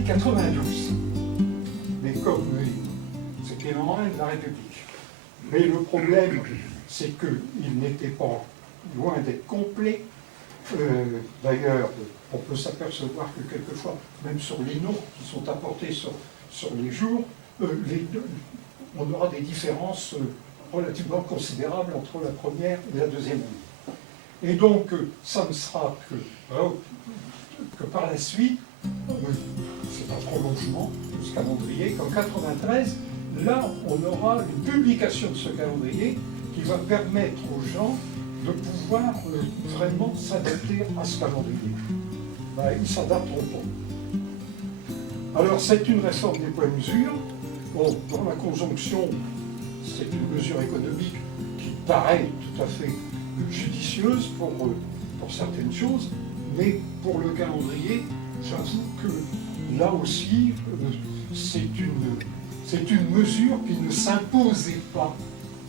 mai 92. Mais comme c'était l'an 1 de la République. Mais le problème, c'est qu'il n'était pas loin d'être complet. D'ailleurs, on peut s'apercevoir que quelquefois, même sur les noms qui sont apportés sur les jours, on aura des différences relativement considérables entre la première et la deuxième année. Et donc, ça ne sera que par la suite, c'est un prolongement de ce calendrier, qu'en 93, là, on aura une publication de ce calendrier qui va permettre aux gens de pouvoir vraiment s'adapter à ce calendrier. Ben, ils ne s'adapteront pas. Alors, c'est une réforme des poids et mesures. Bon, dans la conjonction, c'est une mesure économique qui paraît tout à fait judicieuse pour certaines choses, mais pour le calendrier, j'avoue que là aussi, c'est une mesure qui ne s'imposait pas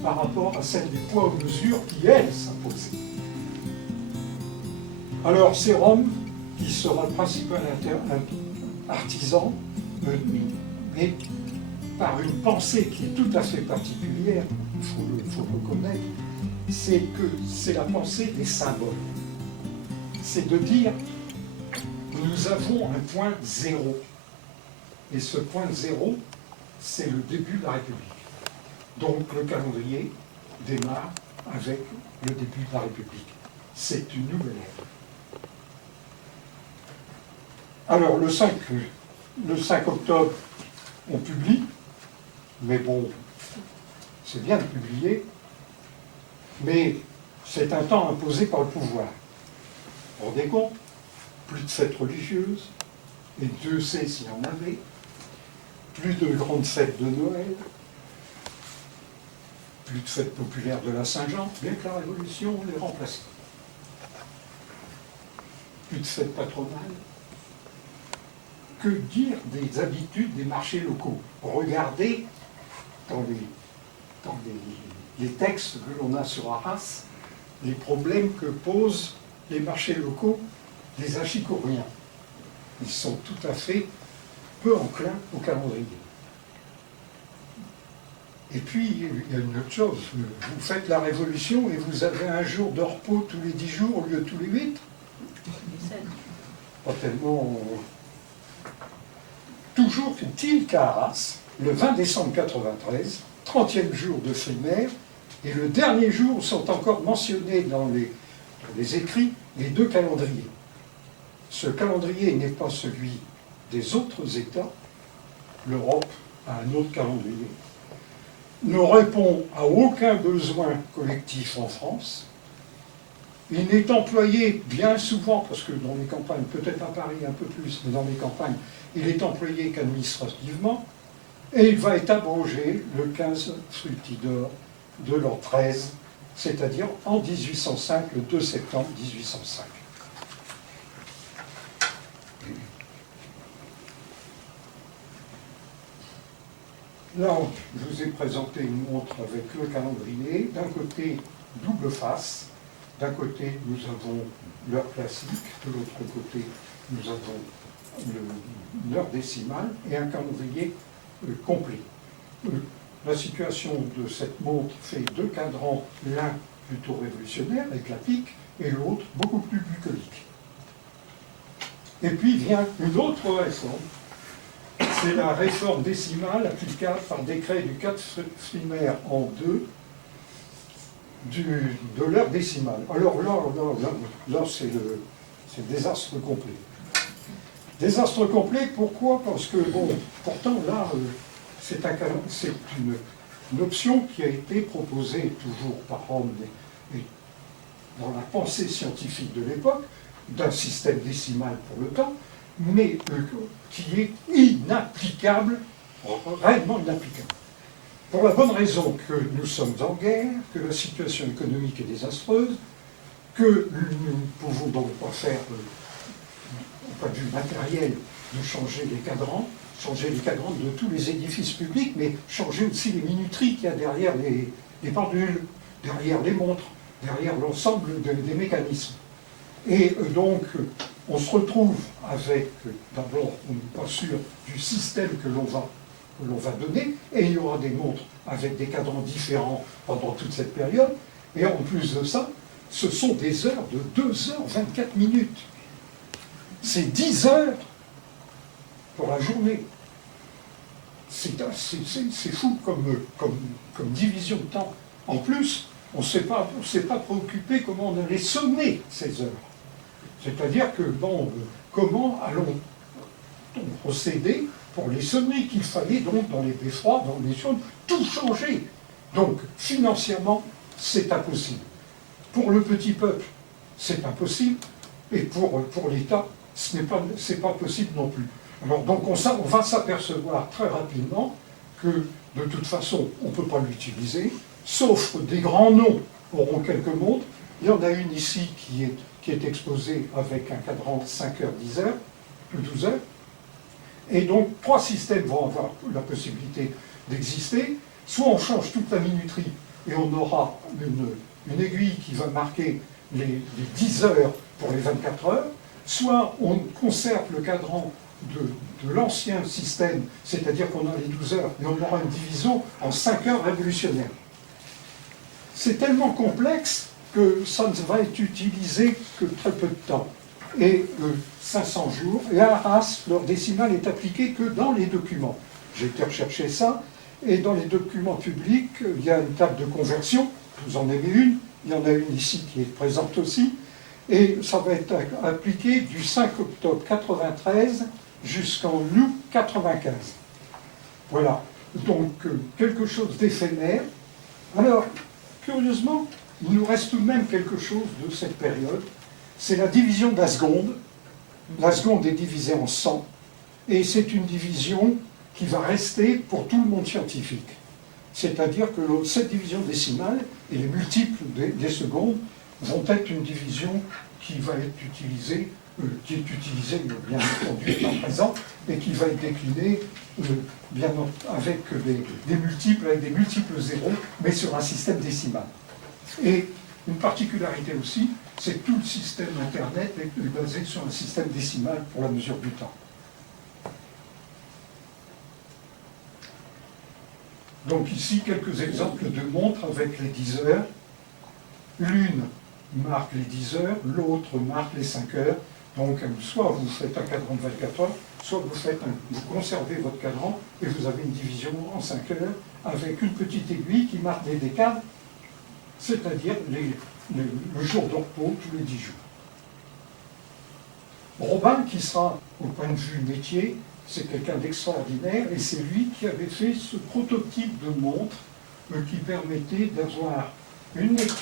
par rapport à celle des poids et mesures qui, elle, s'imposait. Alors, c'est Rome qui sera le principal artisan, mais par une pensée qui est tout à fait particulière, il faut le reconnaître, c'est que c'est la pensée des symboles. C'est de dire, nous avons un point zéro. Et ce point zéro, c'est le début de la République. Donc le calendrier démarre avec le début de la République. C'est une nouvelle ère. Alors le 5 octobre, on publie, mais bon, c'est bien de publier, mais c'est un temps imposé par le pouvoir. Vous vous rendez compte? Plus de fêtes religieuses, et Dieu sait s'il y en avait, plus de grandes fêtes de Noël, plus de fêtes populaires de la Saint-Jean, bien que la Révolution les remplace. Plus de fêtes patronales. Que dire des habitudes des marchés locaux? Regardez dans les textes que l'on a sur Arras, les problèmes que posent les marchés locaux des Achicouriens. Ils sont tout à fait peu enclins au calendrier. Et puis, il y a une autre chose, vous faites la Révolution et vous avez un jour de repos tous les 10 jours au lieu de tous les 8. Pas tellement... Toujours est-il qu'à Arras, le 20 décembre 1993, 30e jour de Frimaire, et le dernier jour où sont encore mentionnés dans les écrits les deux calendriers. Ce calendrier n'est pas celui des autres États, l'Europe a un autre calendrier, ne répond à aucun besoin collectif en France. Il n'est employé bien souvent, parce que dans les campagnes, peut-être à Paris un peu plus, mais dans les campagnes, il est employé qu'administrativement, et il va être abrogé le 15 fructidor de l'an 13, c'est-à-dire en 1805, le 2 septembre 1805. Là, je vous ai présenté une montre avec le calendrier. D'un côté, double face. D'un côté, nous avons l'heure classique. De l'autre côté, nous avons l'heure décimale et un calendrier complet. La situation de cette montre fait deux cadrans, l'un plutôt révolutionnaire avec la pique et l'autre beaucoup plus bucolique. Et puis vient une autre réforme. C'est la réforme décimale applicable par décret du 4 Frimaire en 2 de l'heure décimale. Alors là c'est le désastre complet. Désastre complet, pourquoi? Parce que, bon, pourtant là, c'est une option qui a été proposée toujours par Rome et dans la pensée scientifique de l'époque, d'un système décimal pour le temps, mais qui est inapplicable, réellement inapplicable. Pour la bonne raison que nous sommes en guerre, que la situation économique est désastreuse, que nous ne pouvons donc pas faire, au point de vue matériel, de changer les cadrans de tous les édifices publics, mais changer aussi les minuteries qu'il y a derrière les pendules, derrière les montres, derrière l'ensemble des mécanismes. Et donc, on se retrouve avec, d'abord, on n'est pas sûr du système que l'on va donner, et il y aura des montres avec des cadrans différents pendant toute cette période, et en plus de ça, ce sont des heures de 2h24. C'est 10 heures pour la journée. C'est fou comme division de temps. En plus, on ne s'est pas préoccupé comment on allait sonner ces heures. C'est-à-dire que, bon, comment allons-on procéder pour les sonner qu'il fallait donc dans les beffrois, dans les choses, tout changer. Donc, financièrement, c'est impossible. Pour le petit peuple, c'est impossible, et pour l'État, ce n'est pas possible non plus. Alors, donc, on va s'apercevoir très rapidement que, de toute façon, on ne peut pas l'utiliser, sauf des grands noms auront quelques montres. Il y en a une ici qui est exposée avec un cadran 5 heures, 10 heures, ou 12 heures. Et donc, 3 systèmes vont avoir la possibilité d'exister. Soit on change toute la minuterie et on aura une aiguille qui va marquer les 10 heures pour les 24 heures, soit on conserve le cadran de l'ancien système, c'est-à-dire qu'on a les 12 heures, et on aura une division en 5 heures révolutionnaires. C'est tellement complexe que ça ne va être utilisé que très peu de temps. Et 500 jours, et à Arras, l'heure décimale est appliquée que dans les documents. J'ai été rechercher ça, et dans les documents publics, il y a une table de conversion, vous en avez une, il y en a une ici qui est présente aussi, et ça va être appliqué du 5 octobre 93 jusqu'en août 95. Voilà, donc quelque chose d'éphémère. Alors, curieusement, il nous reste tout de même quelque chose de cette période, c'est la division de la seconde. La seconde est divisée en 100, et c'est une division qui va rester pour tout le monde scientifique. C'est-à-dire que cette division décimale et les multiples des secondes vont être une division qui va être utilisée, bien entendu en présent, et qui va être déclinée avec des multiples zéros, mais sur un système décimal. Et une particularité aussi, c'est que tout le système Internet est basé sur un système décimal pour la mesure du temps. Donc ici, quelques exemples de montres avec les 10 heures. L'une marque les 10 heures, l'autre marque les 5 heures. Donc soit vous faites un cadran de 24 heures, soit vous conservez votre cadran et vous avez une division en 5 heures avec une petite aiguille qui marque les décades, c'est-à-dire le jour de repos tous les 10 jours. Robin, qui sera, au point de vue métier, c'est quelqu'un d'extraordinaire, et c'est lui qui avait fait ce prototype de montre qui permettait d'avoir une lecture